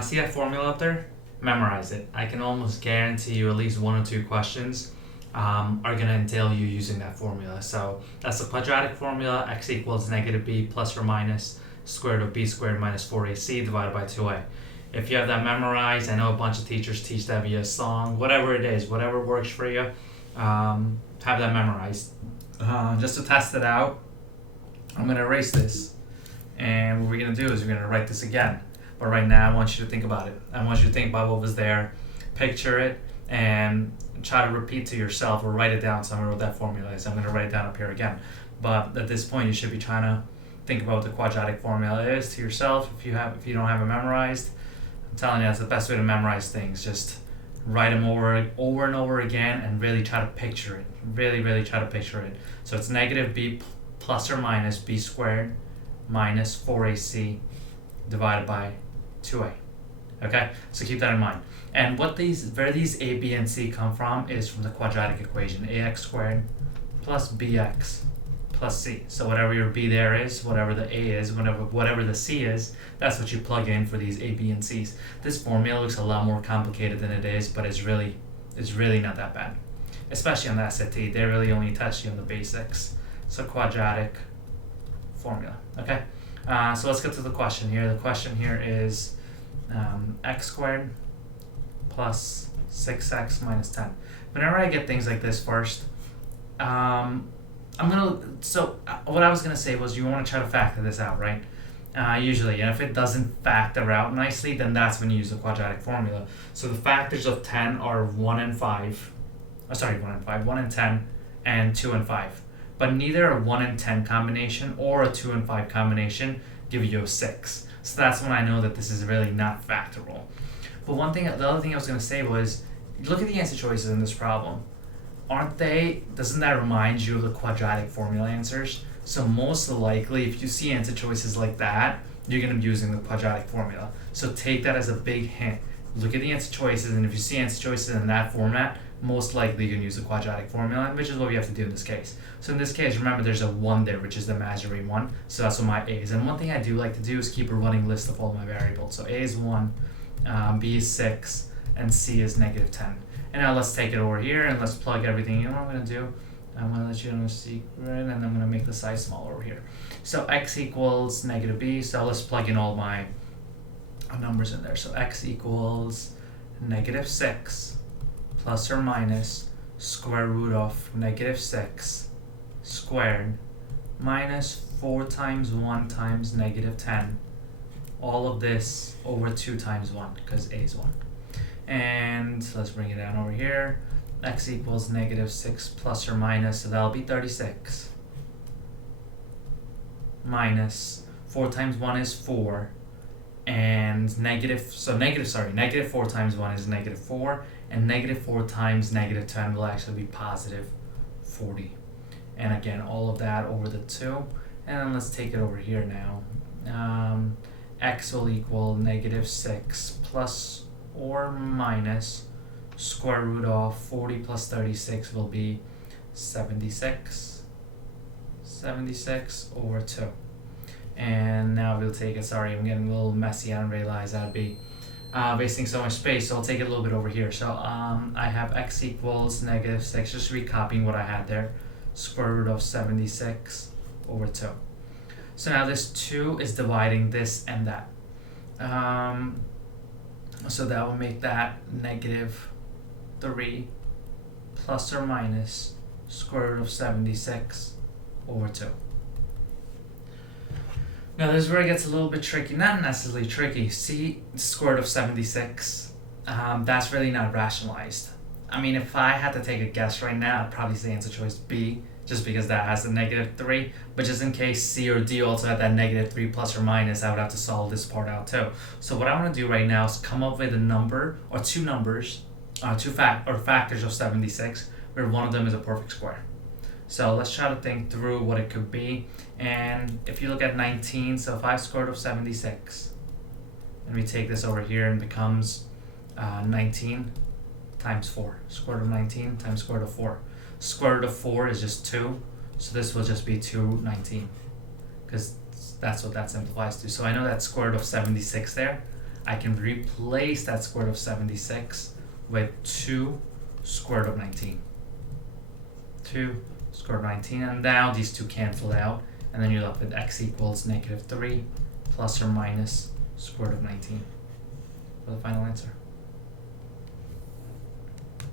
See that formula up there? Memorize it. I can almost guarantee you at least one or two questions are going to entail you using that formula. So that's the quadratic formula, x equals negative b plus or minus square root of b squared minus 4ac divided by 2a. If you have that memorized, I know a bunch of teachers teach that via song, whatever it is, whatever works for you, have that memorized. Just to test it out, I'm going to erase this. And what we're going to do is we're going to write this again. But right now, I want you to think about it. I want you to think about what was there, picture it, and try to repeat to yourself or write it down somewhere what that formula is. I'm going to write it down up here again. But at this point, you should be trying to think about what the quadratic formula is to yourself. If you don't have it memorized, I'm telling you, that's the best way to memorize things. Just write them over and over again and really try to picture it. Really try to picture it. So it's negative b plus or minus b squared minus 4ac divided by 2a. Okay, so keep that in mind. And where these a, b, and c come from is from the quadratic equation, ax squared plus bx plus c. So whatever your b there is, whatever the a is, whatever the c is, that's what you plug in for these a, b, and c's. This formula looks a lot more complicated than it is, but it's really not that bad. Especially on the SAT, they really only touch you on the basics. So quadratic formula, okay? So let's get to the question here. The question here is x squared plus 6x minus 10. Whenever I get things like this first, what I was gonna say was you want to try to factor this out, right? Usually, and if it doesn't factor out nicely, then that's when you use the quadratic formula. So the factors of 10 are 1 and 5. 1 and 10, and 2 and 5. But neither a 1 and 10 combination or a 2 and 5 combination give you a 6. So that's when I know that this is really not factorable. But the other thing I was going to say was, look at the answer choices in this problem. Doesn't that remind you of the quadratic formula answers? So most likely, if you see answer choices like that, you're going to be using the quadratic formula. So take that as a big hint. Look at the answer choices, and if you see answer choices in that format, most likely you can use the quadratic formula, which is what we have to do in this case. So in this case, remember there's a 1 there, which is the imaginary 1. So that's what my a is. And one thing I do like to do is keep a running list of all my variables. So a is 1, b is 6, and c is negative 10. And now let's take it over here and let's plug everything in. You know what I'm going to do? I'm going to let you know a secret, and I'm going to make the size smaller over here. So x equals negative b. So let's plug in all my numbers in there. So x equals negative 6 plus or minus square root of negative 6 squared minus 4 times 1 times negative 10. All of this over 2 times 1, because a is 1. And let's bring it down over here. X equals negative 6 plus or minus, so that'll be 36. Minus 4 times 1 is 4. And negative 4 times 1 is negative 4. And negative 4 times negative 10 will actually be positive 40. And again, all of that over the 2. And then let's take it over here now. X will equal negative 6 plus or minus square root of 40 plus 36 will be 76. 76 over 2. And now we'll take it, I'm getting a little messy. I didn't realize that'd be wasting so much space, so I'll take it a little bit over here. So I have x equals negative 6, just recopying what I had there, square root of 76 over 2. So now this 2 is dividing this and that. So that will make that negative 3 plus or minus square root of 76 over 2. Now this is where it gets a little bit tricky. Not necessarily tricky. See the square root of 76. That's really not rationalized. I mean, if I had to take a guess right now, I'd probably say answer choice B, just because that has the negative 3. But just in case C or D also had that negative 3 plus or minus, I would have to solve this part out too. So what I want to do right now is come up with a number or two numbers, factors of 76, where one of them is a perfect square. So let's try to think through what it could be. And if you look at 19, so 5 square root of 76, and we take this over here and becomes 19 times 4. Square root of 19 times square root of 4. Square root of 4 is just 2, so this will just be 2 root 19, because that's what that simplifies to. So I know that square root of 76 there. I can replace that square root of 76 with 2 square root of 19. 2 square root of 19, and now these two cancel out, and then you're left with x equals negative 3 plus or minus square root of 19 for the final answer.